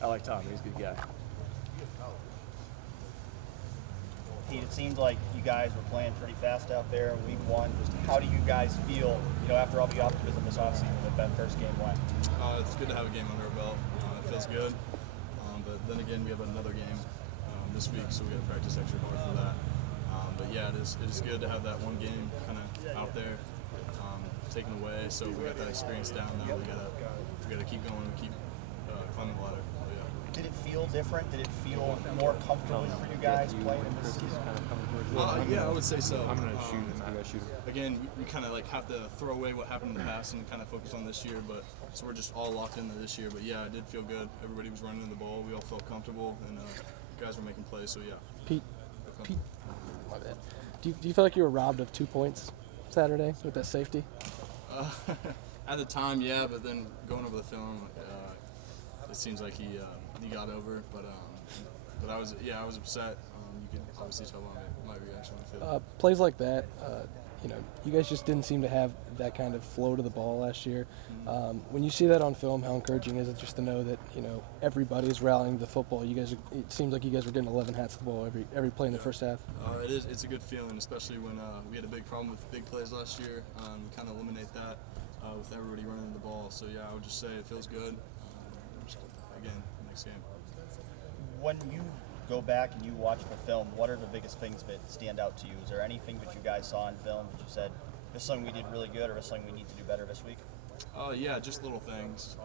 I like Tom. He's a good guy. Pete, it seemed like you guys were playing pretty fast out there in week one. Just how do you guys feel, after all the optimism this offseason that first game went? It's good to have a game under our belt. It feels good. But then again, we have another game this week, so we got to practice extra hard for that. But yeah, it is good to have that one game kind of out there, taken away. So we got that experience down. Now we gotta keep going and keep climbing the ladder. But yeah. Did it feel different? Did it feel more comfortable for you guys playing in this season? Yeah, I would say so. I'm gonna shoot him. I'm gonna shoot him. Again, we kind of like have to throw away what happened in the past and kind of focus on this year. But so we're just all locked into this year. But yeah, it did feel good. Everybody was running the ball. We all felt comfortable, and guys were making plays. So yeah. Pete, my bad. Do you feel like you were robbed of 2 points Saturday with that safety? At the time, yeah, but then going over the film, it seems like he got over. But I was upset. You can obviously tell by my reaction on the field. Plays like that, you guys just didn't seem to have that kind of flow to the ball last year. When you see that on film, how encouraging is it just to know that everybody is rallying the football? It seems like you guys were getting 11 hats to the ball every play in the first half. It is. It's a good feeling, especially when we had a big problem with big plays last year. We kind of eliminate that with everybody running the ball. So yeah, I would just say it feels good. Again, next game. When you go back and you watch the film, what are the biggest things that stand out to you? Is there anything that you guys saw in film that you said, this is something we did really good, or this is something we need to do better this week? Yeah, just little things.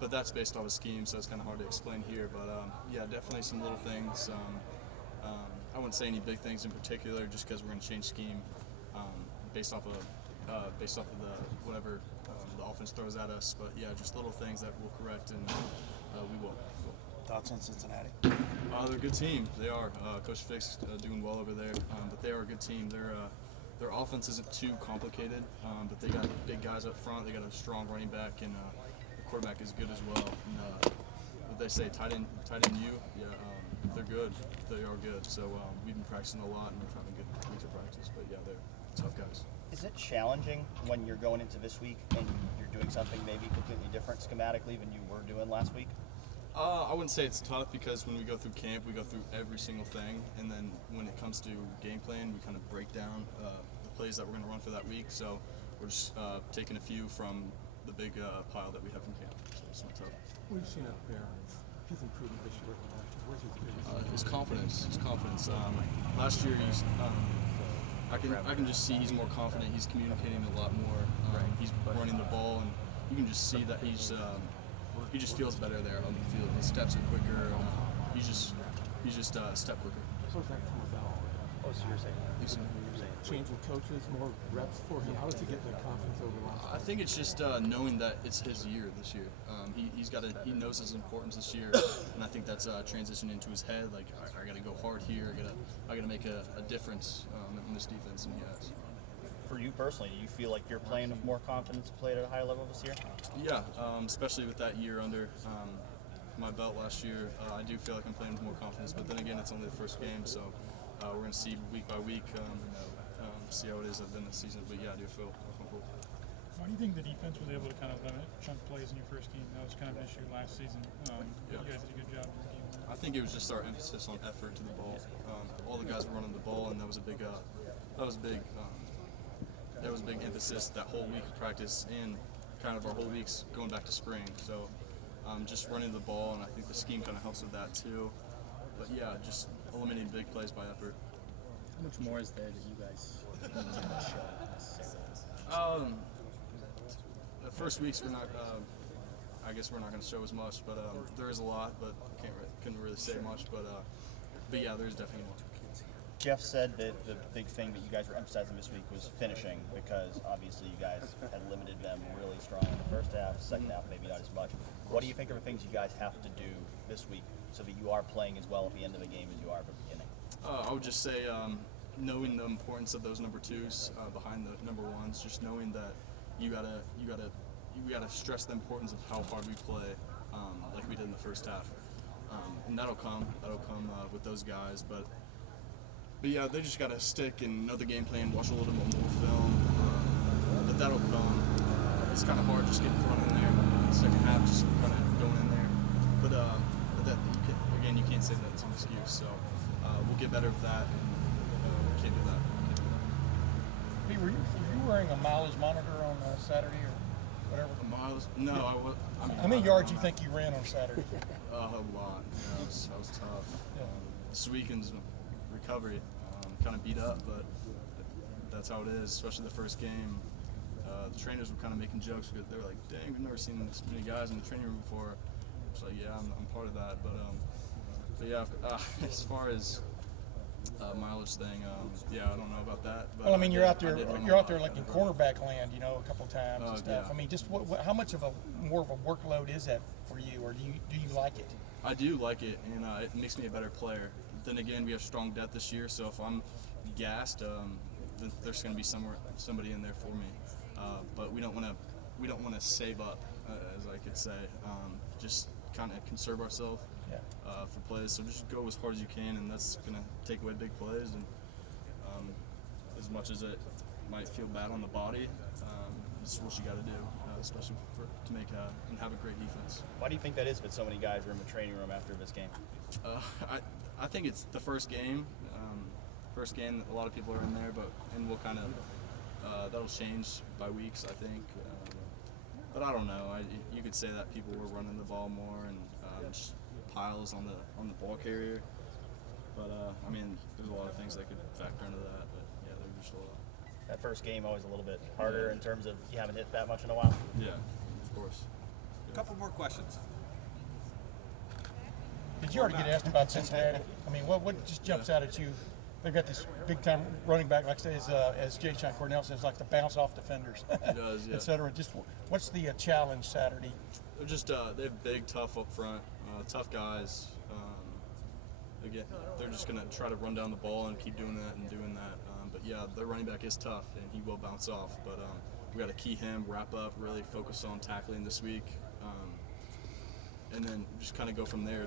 But that's based off a scheme, so it's kind of hard to explain here. But yeah, definitely some little things. I wouldn't say any big things in particular, just because we're going to change scheme based off of the whatever the offense throws at us. But yeah, just little things that we'll correct, and we will. Thoughts on Cincinnati? They're a good team. They are. Coach Fick's doing well over there, but they are a good team. Their offense isn't too complicated, but they got big guys up front. They got a strong running back, and the quarterback is good as well. And, what they say, tight end U. Yeah, they're good. They are good. So we've been practicing a lot, and we're having good weeks of practice. But yeah, they're tough guys. Is it challenging when you're going into this week and you're doing something maybe completely different schematically than you were doing last week? I wouldn't say it's tough, because when we go through camp, we go through every single thing, and then when it comes to game plan, we kind of break down the plays that we're going to run for that week. So we're just taking a few from the big pile that we have in camp. So it's not tough. What have you seen out there? His improvement this year over last year. Where's his biggest? His confidence. Last year, I can just see he's more confident. He's communicating a lot more. He's running the ball, and you can just see that he just feels better there on the field. His steps are quicker. He's just a step quicker. What does that come about? Oh, so you're saying Changing coaches, more reps for him. How does he get that confidence over last I think it's just knowing that it's his year this year. He knows his importance this year, and I think that's transitioned into his head. Like, I got to go hard here. I got to make a difference in this defense, and he has. For you personally, do you feel like you're playing with more confidence, played at a high level this year? Yeah, especially with that year under my belt last year, I do feel like I'm playing with more confidence. But then again, it's only the first game, so we're going to see week by week, see how it is at the end of the season. But yeah, I do feel comfortable. Why do you think the defense was able to kind of limit chunk plays in your first game? That was kind of an issue last season. You guys did a good job in the game. I think it was just our emphasis on effort to the ball. All the guys were running the ball, and that was a big emphasis that whole week of practice, and kind of our whole weeks going back to spring. So just running the ball, and I think the scheme kind of helps with that too. But yeah, just eliminating big plays by effort. How much more is there that you guys need to show necessarily? The first weeks we're not. I guess we're not going to show as much, but there is a lot. But couldn't really say much. But yeah, there's definitely more. Jeff said that the big thing that you guys were emphasizing this week was finishing, because obviously you guys had limited them really strong in the first half, second half maybe not as much. What do you think are the things you guys have to do this week so that you are playing as well at the end of the game as you are at the beginning? I would just say knowing the importance of those number twos behind the number ones, just knowing that you gotta stress the importance of how hard we play, like we did in the first half, and that'll come with those guys. But yeah, they just gotta stick and know the game plan, watch a little bit more film, but that'll come. It's kind of hard just getting thrown in there. Second half, just kind of going in there. But you can't say that's an excuse. So we'll get better with that, and we can't do that. Pete, were you wearing a mileage monitor on Saturday or whatever? Miles? No, I was. I mean, How many yards do you think you ran on Saturday? A lot. That was tough. Yeah. This weekend's recovery, kind of beat up, but that's how it is, especially the first game. The trainers were kind of making jokes because they were like, dang, we've never seen this many guys in the training room before. It's like, yeah, I'm part of that. But yeah, as far as mileage thing, yeah, I don't know about that. But Well, I mean, you're out there like like in cornerback land, a couple times and stuff. Yeah. I mean, just how much of a more of a workload is that for you, or do you like it? I do like it, and it makes me a better player. Then again, we have strong depth this year, so if I'm gassed, then there's going to be somebody in there for me. But we don't want to save up, as I could say. Just kind of conserve ourselves for plays. So just go as hard as you can, and that's going to take away big plays. And as much as it might feel bad on the body, this is what you got to do, especially to make and have a great defense. Why do you think that is? That so many guys are in the training room after this game. I think it's the first game. First game, a lot of people are in there, and we'll kind of that'll change by weeks, I think. But I don't know. You could say that people were running the ball more and just piles on the ball carrier. But I mean, there's a lot of things that could factor into that. But yeah, they're just a lot. That first game always a little bit harder in terms of you haven't hit that much in a while. Yeah, of course. A couple more questions. Did you already get asked about Cincinnati? I mean, what just jumps out at you? They've got this big-time running back, like as Jay Sean Cornell says, like to bounce off defenders, He does, yeah. et cetera. Just what's the challenge Saturday? They're just they have big, tough up front, tough guys. Again, they're just gonna try to run down the ball and keep doing that and doing that. But yeah, their running back is tough and he will bounce off. But we got to key him, wrap up, really focus on tackling this week, and then just kind of go from there.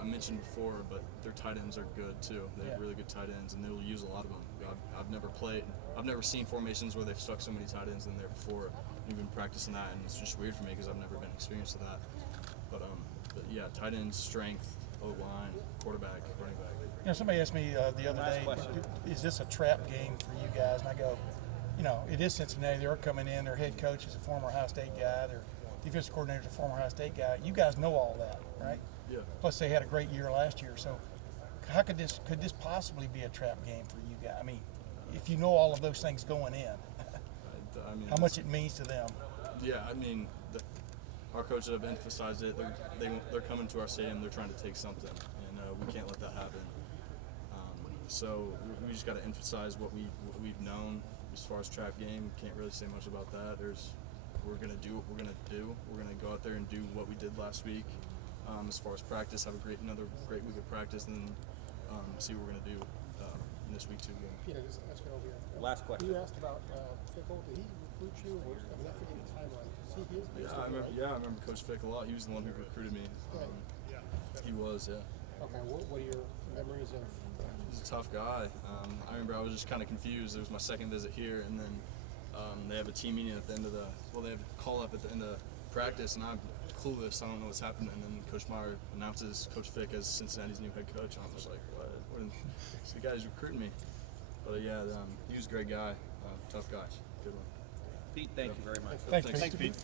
I mentioned before, but their tight ends are good too. They have really good tight ends, and they'll use a lot of them. I've never seen formations where they've stuck so many tight ends in there before. We've been practicing that, and it's just weird for me because I've never been experienced to that. But yeah, tight end strength, O-line, quarterback, running back. Somebody asked me the other day, is this a trap game for you guys? And I go, it is Cincinnati. They're coming in. Their head coach is a former Ohio State guy. Their defensive coordinator is a former Ohio State guy. You guys know all that, right? Yeah. Plus, they had a great year last year. So, how could this possibly be a trap game for you guys? I mean, if you know all of those things going in, I mean, how much it means to them? Yeah, I mean, our coaches have emphasized it. They're coming to our stadium. They're trying to take something, and we can't let that happen. So we just got to emphasize what we've known as far as trap game. Can't really say much about that. We're gonna do what we're gonna do. We're gonna go out there and do what we did last week. As far as practice, have another great week of practice, and then see what we're gonna do in this week 2 game. Peter, just ask you over here. Last question. You asked about Fickle. Did he recruit you? I mean, I forget the timeline. See, he is based I on, remember. right? Yeah, I remember Coach Fick a lot. He was the one who recruited me. He was, yeah. Okay, what are your memories of? He's a tough guy. I remember I was just kind of confused. It was my second visit here, and then they have a team meeting at the end of they have a call up at the end of practice, and I'm clueless. I don't know what's happening. And then Coach Meyer announces Coach Fick as Cincinnati's new head coach, and I was like, what? It's the guy who's recruiting me. But yeah, he was a great guy, tough guy, good one. Pete, thank you very much. Thanks, Thanks, Pete. Pete.